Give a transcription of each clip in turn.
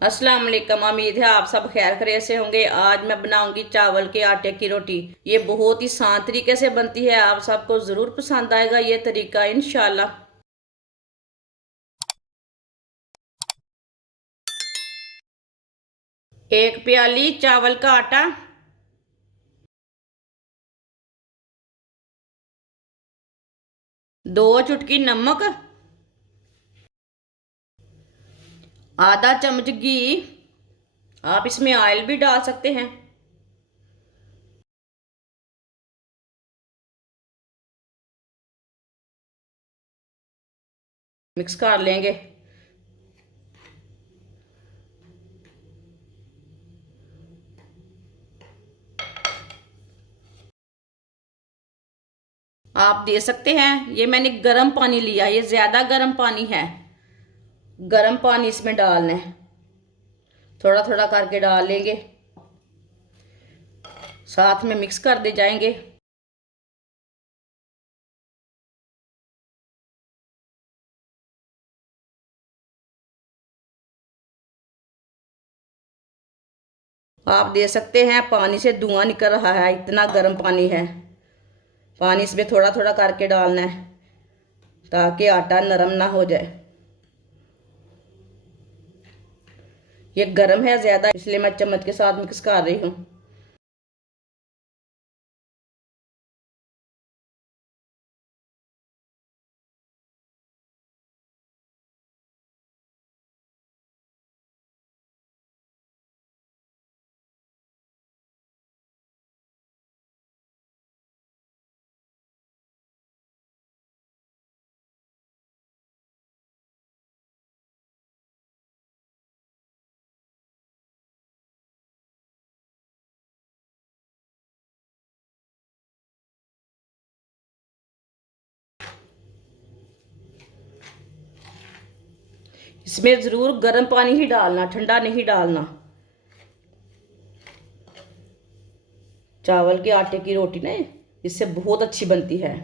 अस्सलाम वालेकुम। उम्मीद है आप सब खैर खैरियत से होंगे। आज मैं बनाऊंगी चावल के आटे की रोटी। ये बहुत ही आसान तरीके से बनती है। आप सबको ज़रूर पसंद आएगा ये तरीका इंशाल्लाह। एक प्याली चावल का आटा, 2 चुटकी नमक, आधा चम्मच घी। आप इसमें ऑयल भी डाल सकते हैं। मिक्स कर लेंगे। आप दे सकते हैं, ये मैंने गर्म पानी लिया, ये ज़्यादा गर्म पानी है। गर्म पानी इसमें डालना है, थोड़ा थोड़ा करके डाल लेंगे, साथ में मिक्स कर दे जाएंगे। आप दे सकते हैं, पानी से धुआं निकल रहा है, इतना गर्म पानी है। पानी इसमें थोड़ा थोड़ा करके डालना है ताकि आटा नरम ना हो जाए। ये गर्म है ज़्यादा, इसलिए मैं चम्मच के साथ मिक्स कर रही हूँ। इसमें ज़रूर गर्म पानी ही डालना, ठंडा नहीं डालना। चावल के आटे की रोटी ना इससे बहुत अच्छी बनती है।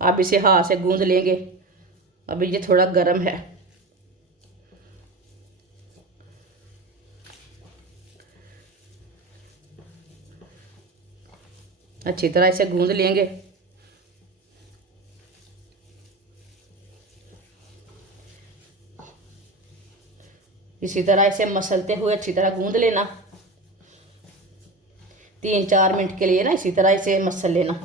आप इसे हाथ से गूंद लेंगे। अभी ये थोड़ा गर्म है। अच्छी तरह इसे गूंद लेंगे। इसी तरह इसे मसलते हुए अच्छी तरह गूंद लेना। 3-4 मिनट के लिए ना इसी तरह इसे मसल लेना।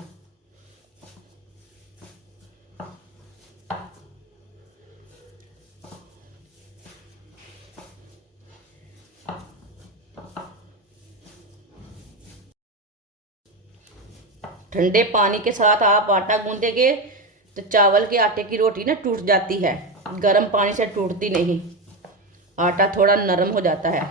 ठंडे पानी के साथ आप आटा गूंदेंगे तो चावल के आटे की रोटी ना टूट जाती है। गर्म पानी से टूटती नहीं, आटा थोड़ा नरम हो जाता है।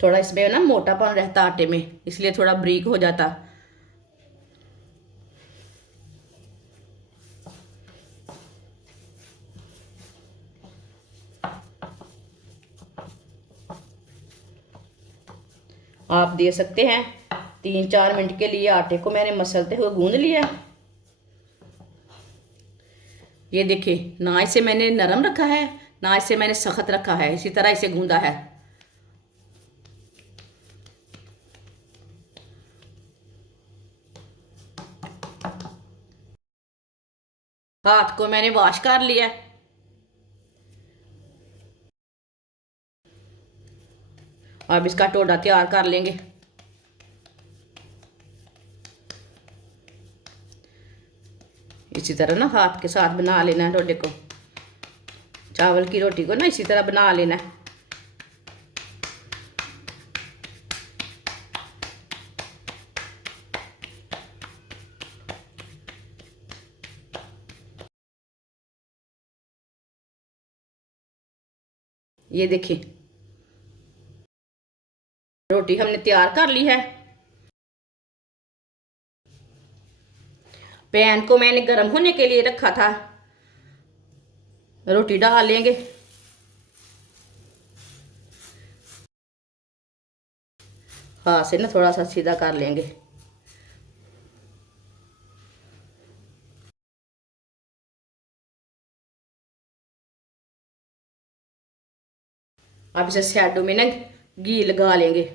थोड़ा इसमें ना मोटापन रहता आटे में, इसलिए थोड़ा बारीक हो जाता। आप दे सकते हैं। 3-4 मिनट के लिए आटे को मैंने मसलते हुए गूंद लिया। ये देखिए, ना इसे मैंने नरम रखा है ना इसे मैंने सख्त रखा है, इसी तरह इसे गूंदा है। हाथ को मैंने वॉश कर लिया। अब इसका टोडा तैयार कर लेंगे। इसी तरह ना हाथ के साथ बना लेना है टोडे को। चावल की रोटी को ना इसी तरह बना लेना है। ये देखिए, रोटी हमने तैयार कर ली है। पैन को मैंने गर्म होने के लिए रखा था। रोटी डाल लेंगे। हाथ से ना थोड़ा सा सीधा कर लेंगे। अब इसे शैडो में ना घी लगा लेंगे।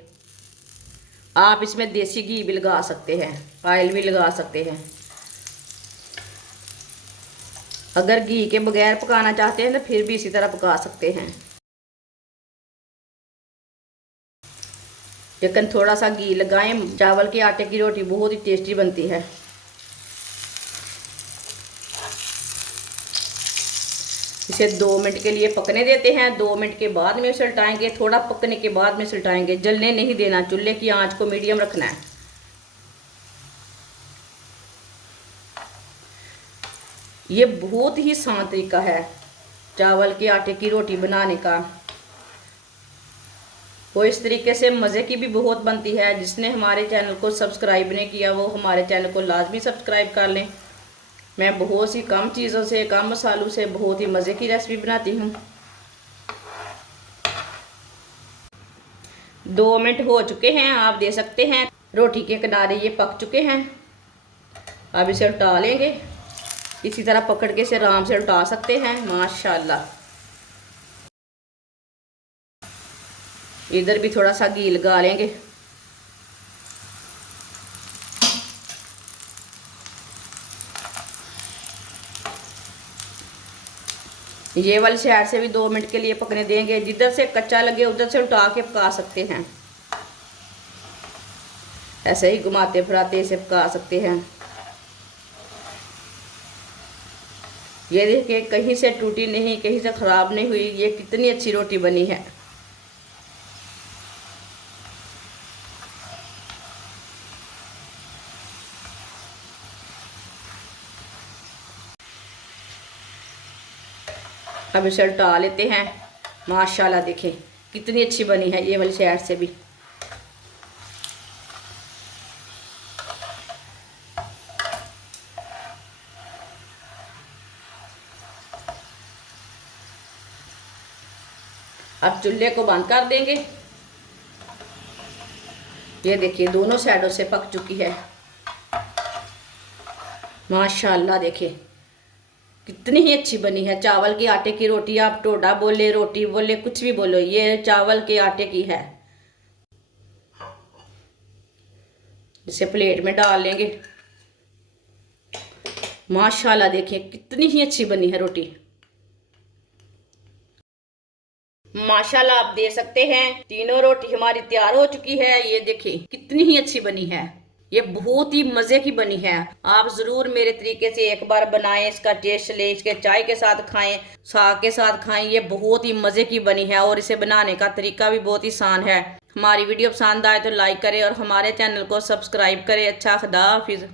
आप इसमें देसी घी भी लगा सकते हैं, ऑयल भी लगा सकते हैं। अगर घी के बगैर पकाना चाहते हैं तो फिर भी इसी तरह पका सकते हैं, लेकिन थोड़ा सा घी लगाएं। चावल के आटे की रोटी बहुत ही टेस्टी बनती है। इसे 2 मिनट के लिए पकने देते हैं। 2 मिनट के बाद में उलटाएंगे, थोड़ा पकने के बाद में उलटाएंगे। जलने नहीं देना, चूल्हे की आंच को मीडियम रखना है। ये बहुत ही आसान तरीका है चावल के आटे की रोटी बनाने का। वो इस तरीके से मज़े की भी बहुत बनती है। जिसने हमारे चैनल को सब्सक्राइब नहीं किया वो हमारे चैनल को लाजमी सब्सक्राइब कर लें। मैं बहुत सी कम चीज़ों से, कम मसालों से बहुत ही मज़े की रेसिपी बनाती हूँ। 2 मिनट हो चुके हैं, आप दे सकते हैं। रोटी के किनारे ये पक चुके हैं। अब इसे उल्टा लेंगे। इसी तरह पकड़ के इसे आराम से उल्टा सकते हैं। माशाल्लाह। इधर भी थोड़ा सा घी लगा लेंगे। ये वाली साइड से भी 2 मिनट के लिए पकने देंगे। जिधर से कच्चा लगे उधर से उठा के पका सकते हैं। ऐसे ही घुमाते फिराते इसे पका सकते हैं। ये देखिए कहीं से टूटी नहीं, कहीं से ख़राब नहीं हुई। ये कितनी अच्छी रोटी बनी है। अब इसे उल्टा लेते हैं। माशाल्लाह देखें कितनी अच्छी बनी है ये वाली साइड से भी। अब चूल्हे को बंद कर देंगे। ये देखिए दोनों साइडों से पक चुकी है। माशाल्लाह देखिए कितनी ही अच्छी बनी है। चावल के आटे की रोटी, आप टोडा बोले, रोटी बोले, कुछ भी बोलो, ये चावल के आटे की है। इसे प्लेट में डाल लेंगे। माशाल्लाह देखिए कितनी ही अच्छी बनी है रोटी। माशाल्लाह आप दे सकते हैं। तीनों रोटी हमारी तैयार हो चुकी है। ये देखिए कितनी ही अच्छी बनी है। ये बहुत ही मज़े की बनी है। आप ज़रूर मेरे तरीके से एक बार बनाएं, इसका टेस्ट लें, इसके चाय के साथ खाएं, साग के साथ खाएं। ये बहुत ही मज़े की बनी है और इसे बनाने का तरीका भी बहुत ही आसान है। हमारी वीडियो पसंद आए तो लाइक करें और हमारे चैनल को सब्सक्राइब करें। अच्छा, खुदा हाफिज़।